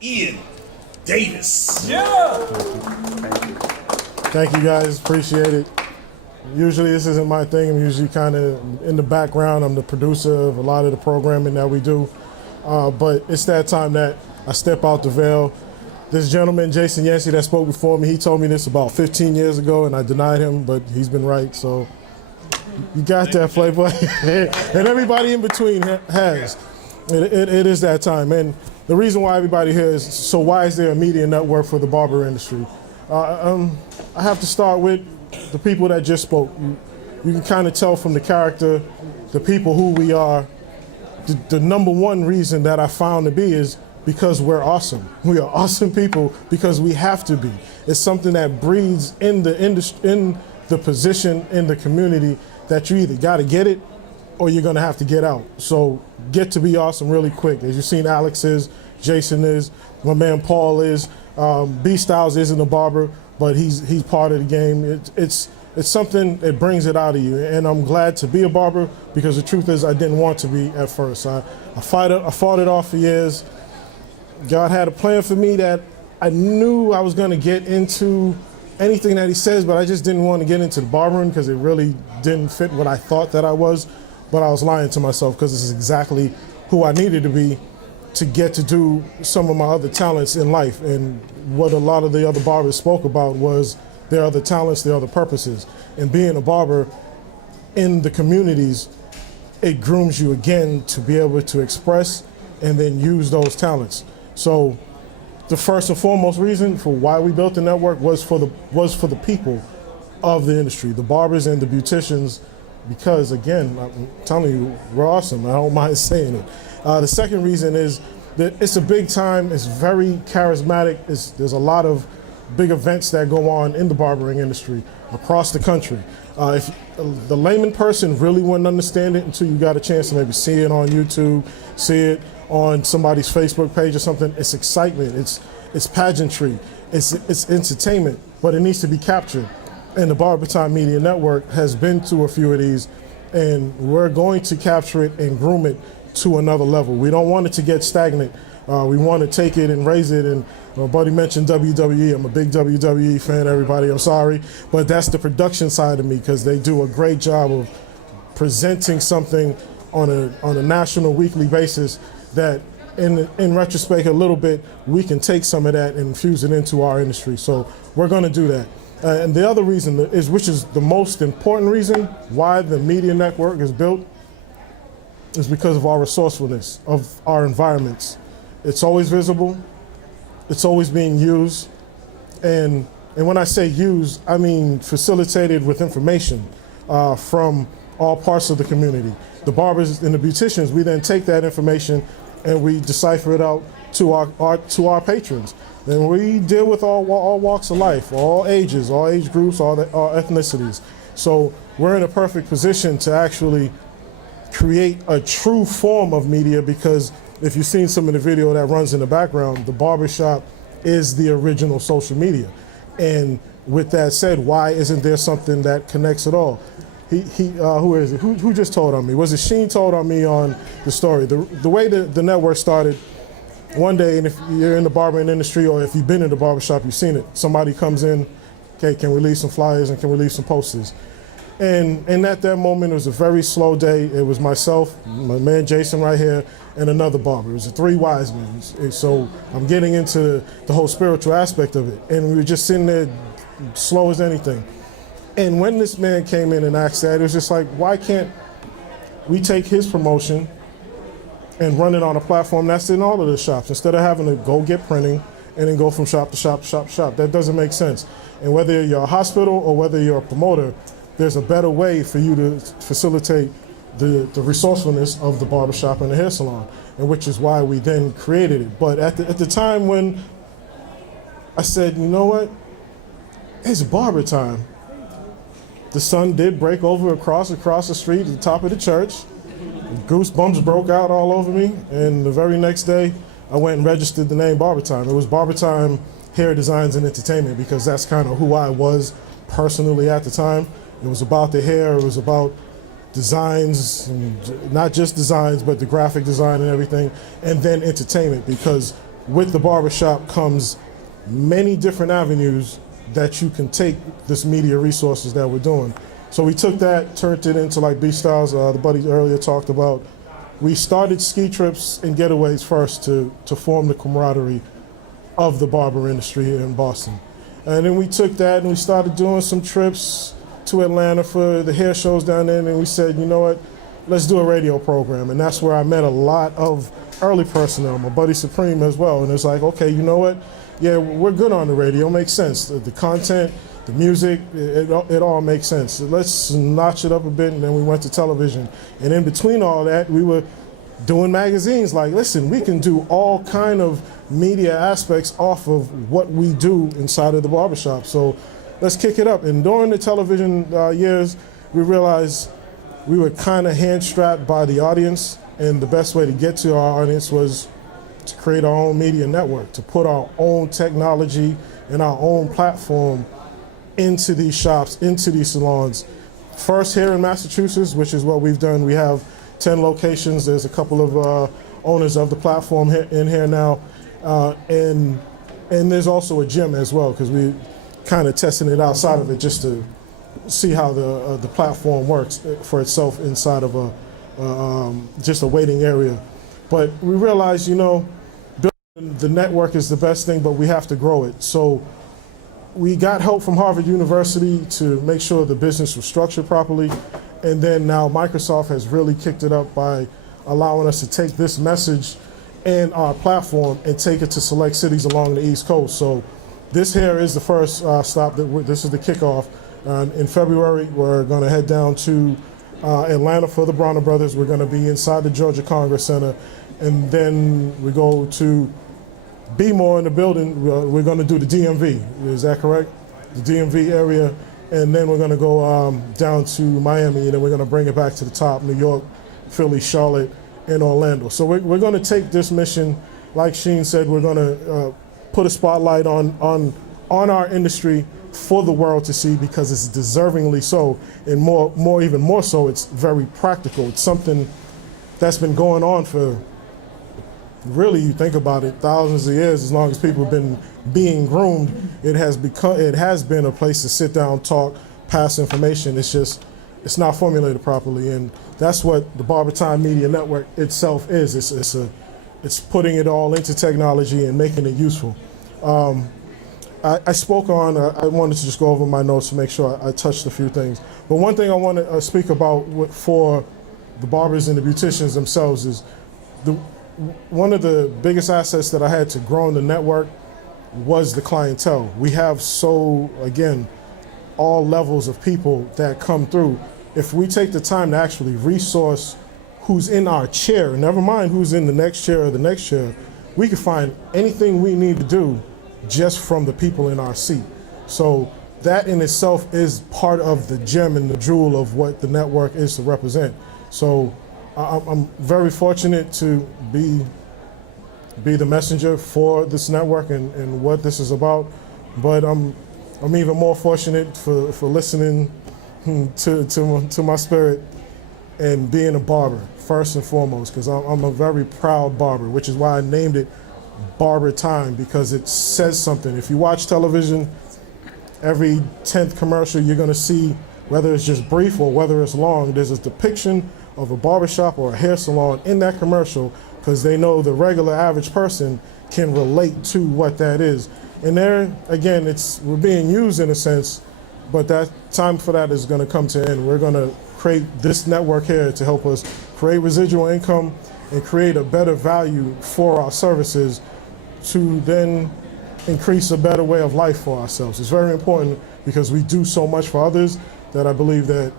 Euan Davis. Yeah! Thank you guys, appreciate it. Usually this isn't my thing. I'm usually kind of in the background. I'm the producer of a lot of the programming that we do. But it's that time that I step out the veil. This gentleman, Jason Yancey, that spoke before me, he told me this about 15 years ago, and I denied him, but he's been right. So you got that, Playboy. And everybody in between has. It is that time. And the reason why everybody here is, so why is there a media network for the barber industry? I have to start with the people that just spoke. You can kind of tell from the character, the people who we are. The number one reason that I found to be is because we're awesome. We are awesome people because we have to be. It's something that breeds in the industry, in the position, in the community, that you either got to get it or you're going to have to get out. So get to be awesome really quick. As you've seen, Alex is, Jason is, my man Paul is, B-Styles isn't a barber, but he's part of the game. It's something that brings it out of you, and I'm glad to be a barber because the truth is I didn't want to be at first. I fought it off for years. God had a plan for me that I knew I was going to get into anything that he says, but I just didn't want to get into the barbering because it really didn't fit what I thought that I was. But I was lying to myself because this is exactly who I needed to be to get to do some of my other talents in life. And what a lot of the other barbers spoke about was their other talents, their other purposes. And being a barber in the communities, it grooms you again to be able to express and then use those talents. So the first and foremost reason for why we built the network was for the people of the industry, the barbers and the beauticians, because again, I'm telling you, we're awesome. I don't mind saying it. The second reason is that it's a big time, it's very charismatic, there's a lot of big events that go on in the barbering industry across the country. If the layman person really wouldn't understand it until you got a chance to maybe see it on YouTube, see it on somebody's Facebook page or something. It's excitement, it's pageantry, it's entertainment, but it needs to be captured. And the BarberTime Media Network has been to a few of these, and we're going to capture it and groom it to another level. We don't want it to get stagnant. We want to take it and raise it. And my buddy mentioned WWE. I'm a big WWE fan, everybody. I'm sorry. But that's the production side of me because they do a great job of presenting something on a national weekly basis that in retrospect a little bit, we can take some of that and infuse it into our industry. So we're going to do that. And the other reason is, which is the most important reason why the media network is built, is because of our resourcefulness of our environments. It's always visible, it's always being used, and when I say used, I mean facilitated with information from all parts of the community. The barbers and the beauticians, we then take that information and we decipher it out to our patrons. And we deal with all walks of life, all ages, all age groups, all ethnicities. So we're in a perfect position to actually create a true form of media, because if you've seen some of the video that runs in the background, the barbershop is the original social media. And with that said, why isn't there something that connects it all? Who is it? Who just told on me? Was it Sheen told on me on the story? The way the network started, one day, and if you're in the barbering industry or if you've been in the barbershop, you've seen it. Somebody comes in, okay, can we leave some flyers and can we leave some posters? And at that moment, it was a very slow day. It was myself, my man Jason right here, and another barber. It was 3 wise men. And so I'm getting into the whole spiritual aspect of it. And we were just sitting there slow as anything. And when this man came in and asked that, it was just like, why can't we take his promotion and run it on a platform that's in all of the shops, instead of having to go get printing and then go from shop to shop to shop to shop? That doesn't make sense. And whether you're a hospital or whether you're a promoter, there's a better way for you to facilitate the resourcefulness of the barbershop and the hair salon, and which is why we then created it. But at the time when I said, you know what, it's barber time, the sun did break over across the street at the top of the church. Goosebumps broke out all over me, and the very next day I went and registered the name BarberTime. It was BarberTime Hair Designs and Entertainment, because that's kind of who I was personally at the time. It was about the hair, it was about designs, and not just designs, but the graphic design and everything, and then entertainment, because with the barbershop comes many different avenues that you can take this media resources that we're doing. So we took that, turned it into like B-Styles, the buddy earlier talked about. We started ski trips and getaways first to form the camaraderie of the barber industry here in Boston. And then we took that and we started doing some trips to Atlanta for the hair shows down there, and we said, you know what, let's do a radio program. And that's where I met a lot of early personnel, my buddy Supreme as well. And it's like, okay, you know what, yeah, we're good on the radio, makes sense. The content, the music, it all makes sense. So let's notch it up a bit, and then we went to television. And in between all that, we were doing magazines. Like, listen, we can do all kind of media aspects off of what we do inside of the barbershop. So let's kick it up. And during the television years, we realized we were kind of hand-strapped by the audience, and the best way to get to our audience was to create our own media network, to put our own technology and our own platform into these shops, into these salons. First here in Massachusetts, which is what we've done. We have 10 locations. There's a couple of owners of the platform in here now. And there's also a gym as well, because we kind of testing it outside of it just to see how the platform works for itself inside of just a waiting area. But we realized, you know, building the network is the best thing, but we have to grow it. So we got help from Harvard University to make sure the business was structured properly. And then now Microsoft has really kicked it up by allowing us to take this message and our platform and take it to select cities along the East Coast. So this here is the first stop. This is the kickoff. In February, we're going to head down to Atlanta for the Bronner Brothers. We're going to be inside the Georgia Congress Center. And then we go to be more in the building. We're going to do the DMV. Is that correct? The DMV area. And then we're going to go down to Miami, and then we're going to bring it back to the top: New York, Philly, Charlotte, and Orlando. So we're going to take this mission, like Sheen said, we're going to put a spotlight on our industry for the world to see, because it's deservingly so, and even more so, it's very practical. It's something that's been going on for, really, you think about it, thousands of years. As long as people have been being groomed, it has been a place to sit down, talk, pass information. It's not formulated properly, and that's what the BarberTime Media Network itself is. It's putting it all into technology and making it useful. I spoke on, I wanted to just go over my notes to make sure I touched a few things. But one thing I want to speak about for the barbers and the beauticians themselves is one of the biggest assets that I had to grow in the network was the clientele. We have again, all levels of people that come through. If we take the time to actually resource who's in our chair, never mind who's in the next chair or the next chair, we can find anything we need to do just from the people in our seat. So that in itself is part of the gem and the jewel of what the network is to represent. So I'm very fortunate to be the messenger for this network and what this is about. But I'm even more fortunate for listening to my spirit and being a barber first and foremost, because I'm a very proud barber, which is why I named it BarberTime, because it says something. If you watch television, every 10th commercial you're going to see, whether it's just brief or whether it's long, there's a depiction of a barbershop or a hair salon in that commercial, because they know the regular average person can relate to what that is. And there, again, we're being used in a sense, but that time for that is going to come to an end. We're going to create this network here to help us create residual income and create a better value for our services to then increase a better way of life for ourselves. It's very important, because we do so much for others that I believe that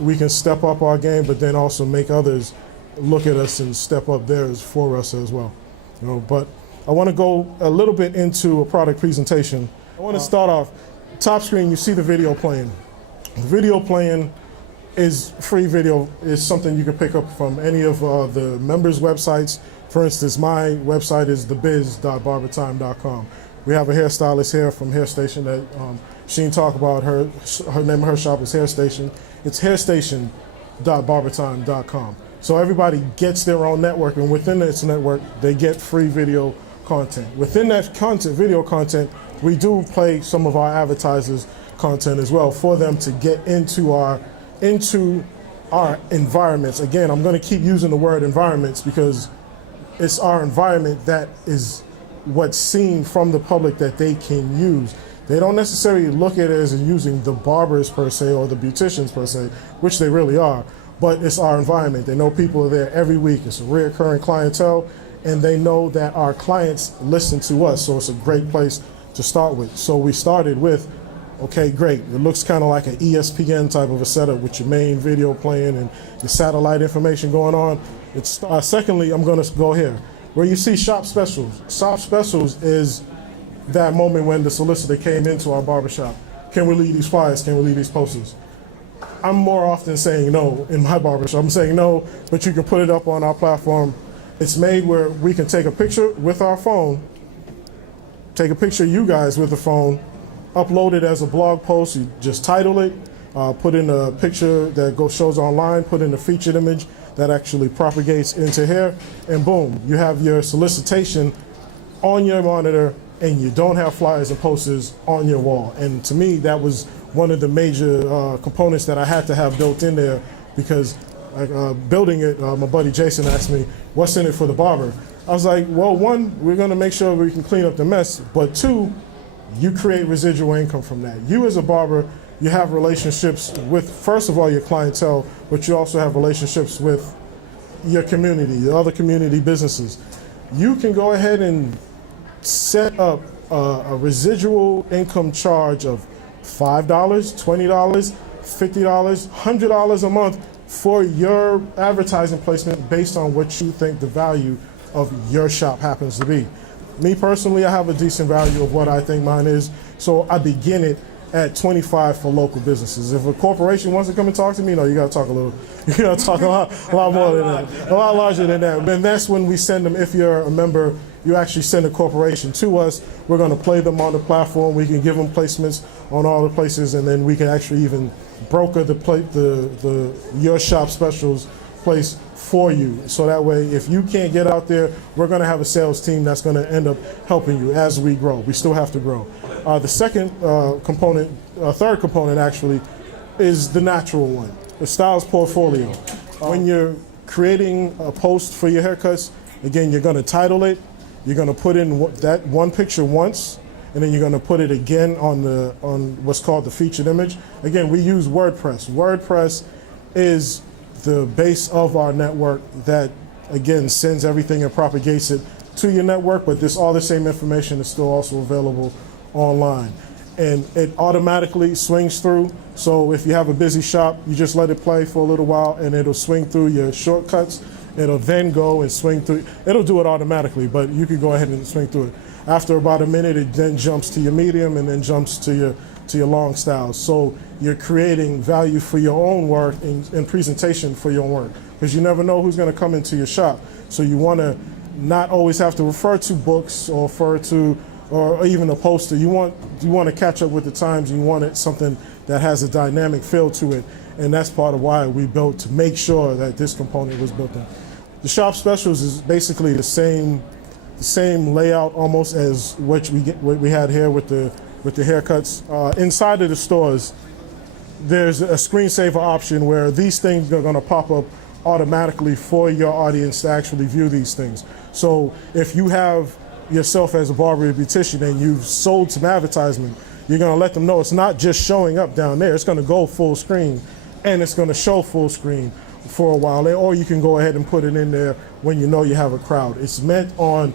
we can step up our game, but then also make others look at us and step up theirs for us as well. But I want to go a little bit into a product presentation. I want to start off, top screen, you see the video playing. The video playing is free video. It's something you can pick up from any of the members' websites. For instance, my website is thebiz.barbertime.com. We have a hairstylist here from Hair Station that Sheen talked about. Her name of her shop is Hair Station. It's hairstation.barbertime.com. So everybody gets their own network, and within this network, they get free video content. Within that content, video content, we do play some of our advertisers' content as well for them to get into our environments. Again, I'm going to keep using the word environments because it's our environment that is what's seen from the public that they can use. They don't necessarily look at it as using the barbers per se or the beauticians per se, which they really are, but it's our environment. They know people are there every week. It's a recurring clientele, and they know that our clients listen to us, so it's a great place to start with. So we started with, okay, great. It looks kind of like an ESPN type of a setup with your main video playing and your satellite information going on. It's secondly, I'm going to go here where you see shop specials. Shop specials is that moment when the solicitor came into our barbershop. Can we leave these flyers? Can we leave these posters? I'm more often saying no in my barbershop. I'm saying no, but you can put it up on our platform. It's made where we can take a picture with our phone, take a picture of you guys with the phone, upload it as a blog post. You just title it, put in a picture that shows online, put in a featured image that actually propagates into here, and boom, you have your solicitation on your monitor, and you don't have flyers and posters on your wall. And to me, that was one of the major components that I had to have built in there, because building it, my buddy Jason asked me, what's in it for the barber? I was like, well, one, we're gonna make sure we can clean up the mess, but two, you create residual income from that. You as a barber, you have relationships with, first of all, your clientele, but you also have relationships with your community, the other community businesses. You can go ahead and set up a residual income charge of $5, $20, $50, $100 a month for your advertising placement based on what you think the value of your shop happens to be. Me personally, I have a decent value of what I think mine is, so I begin it at 25 for local businesses. If a corporation wants to come and talk to me, no, you gotta talk you gotta talk a lot more than that, a lot larger than that. And that's when we send them, if you're a member, you actually send a corporation to us. We're gonna play them on the platform. We can give them placements on all the places, and then we can actually even broker your shop specials place for you. So that way, if you can't get out there, we're gonna have a sales team that's gonna end up helping you as we grow. We still have to grow. The second component, third component actually, is the natural one, the styles portfolio. When you're creating a post for your haircuts, again, you're gonna title it, you're gonna put in that one picture once, and then you're gonna put it again on what's called the featured image. Again, we use WordPress. WordPress is the base of our network that, again, sends everything and propagates it to your network, but all the same information is still also available online. And it automatically swings through, so if you have a busy shop, you just let it play for a little while and it'll swing through your shortcuts. It'll then go and swing through, it'll do it automatically, but you can go ahead and swing through it. After about a minute, it then jumps to your medium and then jumps to your long styles. So you're creating value for your own work and presentation for your own work, because you never know who's gonna come into your shop. So you wanna not always have to refer to books or or even a poster. You want to catch up with the times. You want it something that has a dynamic feel to it, and that's part of why we built, to make sure that this component was built in. The shop specials is basically the same layout almost as what we had here with the haircuts. Inside of the stores, there's a screensaver option where these things are going to pop up automatically for your audience to actually view these things. So if you have yourself as a barber or beautician and you've sold some advertisement, you're going to let them know it's not just showing up down there. It's going to go full screen, and it's going to show full screen for a while. Or you can go ahead and put it in there when you know you have a crowd. It's meant on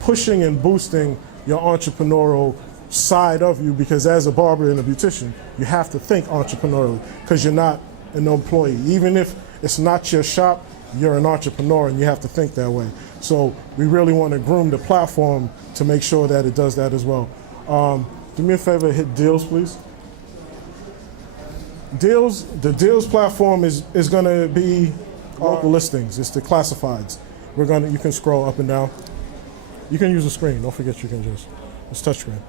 pushing and boosting your entrepreneurial side of you, because as a barber and a beautician, you have to think entrepreneurially, because you're not an employee. Even if it's not your shop, you're an entrepreneur and you have to think that way. So we really want to groom the platform to make sure that it does that as well. Do me a favor, hit deals, please. The deals platform is going to be local listings. It's the classifieds. You can scroll up and down. You can use the screen. Don't forget it's touchscreen.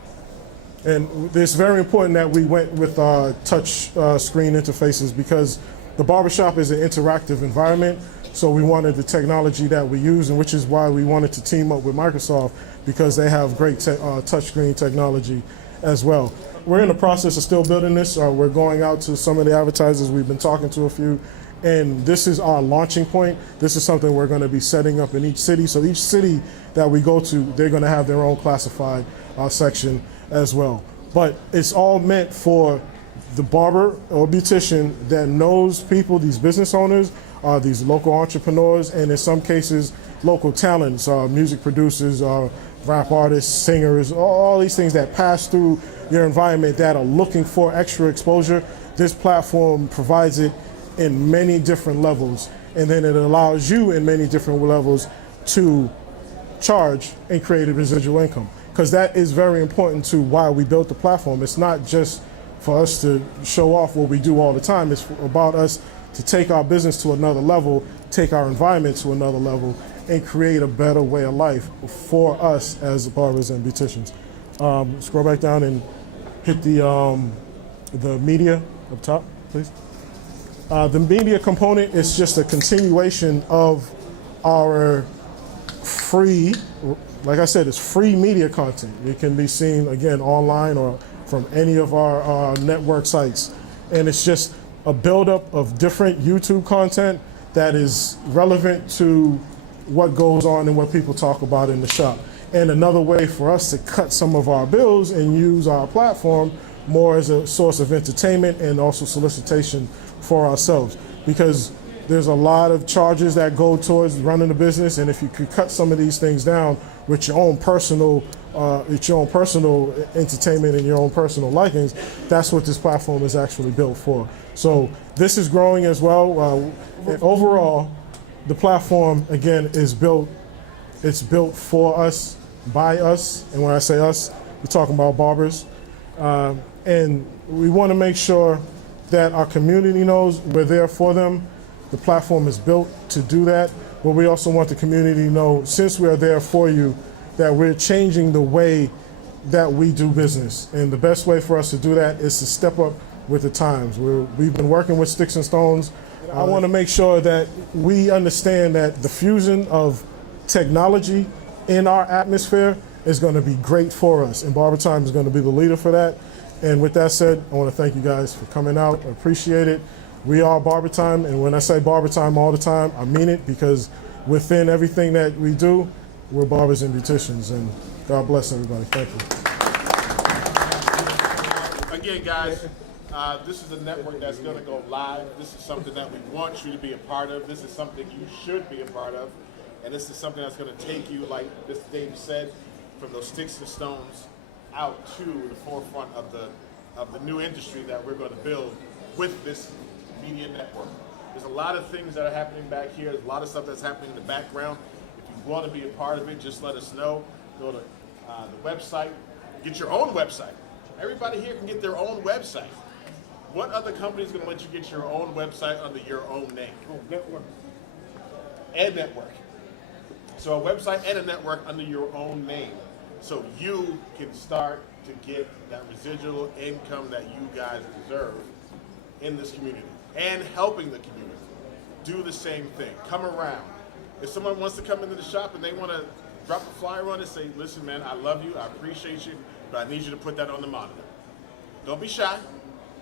And it's very important that we went with touch screen interfaces, because the barbershop is an interactive environment. So we wanted the technology that we use, and which is why we wanted to team up with Microsoft, because they have great touchscreen technology as well. We're in the process of still building this. We're going out to some of the advertisers. We've been talking to a few, and this is our launching point. This is something we're going to be setting up in each city. So each city that we go to, they're going to have their own classified section as well. But it's all meant for the barber or beautician that knows people, these business owners, these local entrepreneurs, and in some cases, local talents, music producers, rap artists, singers, all these things that pass through your environment that are looking for extra exposure. This platform provides it in many different levels, and then it allows you in many different levels to charge and create a residual income, because that is very important to why we built the platform. It's not just for us to show off what we do all the time. It's about us to take our business to another level, take our environment to another level, and create a better way of life for us as barbers and beauticians. Scroll back down and hit the media up top, please. The media component is just a continuation of our free, like I said, it's free media content. It can be seen, again, online or from any of our network sites. And it's just a buildup of different YouTube content that is relevant to what goes on and what people talk about in the shop. And another way for us to cut some of our bills and use our platform more as a source of entertainment and also solicitation for ourselves. Because there's a lot of charges that go towards running a business, and if you could cut some of these things down with your own personal entertainment and your own personal likings, that's what this platform is actually built for. So this is growing as well. And overall, the platform, again, is built. It's built for us, by us, and when I say us, we're talking about barbers. And we want to make sure that our community knows we're there for them. The platform is built to do that, but we also want the community to know, since we are there for you, that we're changing the way that we do business. And the best way for us to do that is to step up with the times. We've been working with Sticks and Stones. I want to make sure that we understand that the fusion of technology in our atmosphere is going to be great for us, and BarberTime is going to be the leader for that. And with that said, I want to thank you guys for coming out. I appreciate it. We are BarberTime, and when I say BarberTime all the time, I mean it, because within everything that we do, we're barbers and beauticians, and God bless everybody. Thank you. Again, guys, this is a network that's going to go live. This is something that we want you to be a part of. This is something you should be a part of, and this is something that's going to take you, like Mr. Dave said, from those sticks and stones out to the forefront of the new industry that we're going to build with this media network. There's a lot of things that are happening back here. There's a lot of stuff that's happening in the background. If you want to be a part of it, just let us know. Go to the website. Get your own website. Everybody here can get their own website. What other company is going to let you get your own website under your own name? Network. And network. So a website and a network under your own name. So you can start to get that residual income that you guys deserve in this community and helping the community. Do the same thing. Come around. If someone wants to come into the shop and they want to drop a flyer on it, say, listen, man, I love you, I appreciate you, but I need you to put that on the monitor. Don't be shy.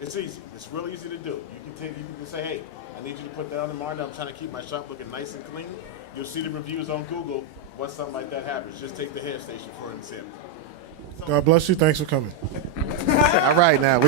It's easy. It's real easy to do. You can say, hey, I need you to put that on the monitor. I'm trying to keep my shop looking nice and clean. You'll see the reviews on Google once something like that happens. Just take the hair station for an example. God bless you. Thanks for coming. All right, now.